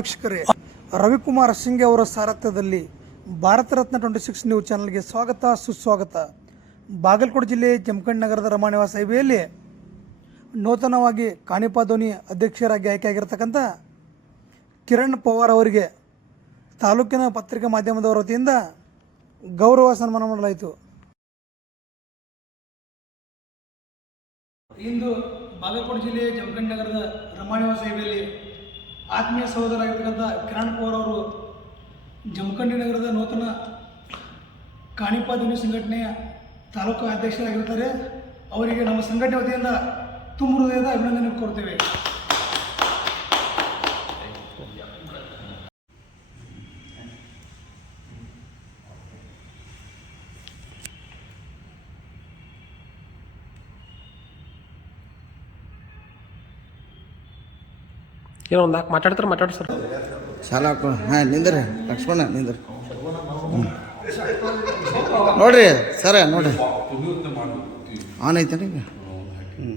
ವೀಕ್ಷಕರೇ, ರವಿಕುಮಾರ್ ಸಿಂಗ್ ಅವರ ಸಾರಥ್ಯದಲ್ಲಿ ಭಾರತ ರತ್ನ 26 ನ್ಯೂಸ್ ಚಾನಲ್ಗೆ ಸ್ವಾಗತ ಸುಸ್ವಾಗತ. ಬಾಗಲಕೋಟೆ ಜಿಲ್ಲೆ ಜಮಖಂಡಿ ನಗರದ ರಮಾನಿವಾಸ ಹೈವೇಯಲ್ಲಿ ನೂತನವಾಗಿ ಕಾಣಿಪಾದೋನಿ ಅಧ್ಯಕ್ಷರಾಗಿ ಆಯ್ಕೆಯಾಗಿರ್ತಕ್ಕಂಥ ಕಿರಣ್ ಪವಾರ್ ಅವರಿಗೆ ತಾಲೂಕಿನ ಪತ್ರಿಕಾ ಮಾಧ್ಯಮದವರ ವತಿಯಿಂದ ಗೌರವ ಸನ್ಮಾನ ಮಾಡಲಾಯಿತು. ಇಂದು ಬಾಗಲಕೋಟೆ ಜಿಲ್ಲೆಯ ಜಮಖಂಡಿ ನಗರದ ರಮಾನಿವಾಸ ಹೈವೇಯಲ್ಲಿ ಆತ್ಮೀಯ ಸಹೋದರಾಗಿರ್ತಕ್ಕಂಥ ಕಿರಣ್ ಪವಾರ್ ಅವರು ಜಮಖಂಡಿ ನಗರದ ನೂತನ ಕಾಣಿಪಾದೋನಿ ಸಂಘಟನೆಯ ತಾಲೂಕು ಅಧ್ಯಕ್ಷರಾಗಿರ್ತಾರೆ. ಅವರಿಗೆ ನಮ್ಮ ಸಂಘಟನೆ ವತಿಯಿಂದ ತುಂಬ ಹೃದಯದ ಅಭಿನಂದನೆ ಕೊಡ್ತೇವೆ. ಏನೋ ಒಂದು ಮಾತಾಡ್ತಾರೆ ಸರ್. ಶಾಲಾ ಹಾಂ ನಿಂದ್ರಿ ಲಕ್ಷ್ಮಣ ನಿಂದ್ರಿ ನೋಡ್ರಿ ಸರ ನೋಡ್ರಿ ಆನ್ ಐತೇನು ಈಗ ಹ್ಞೂ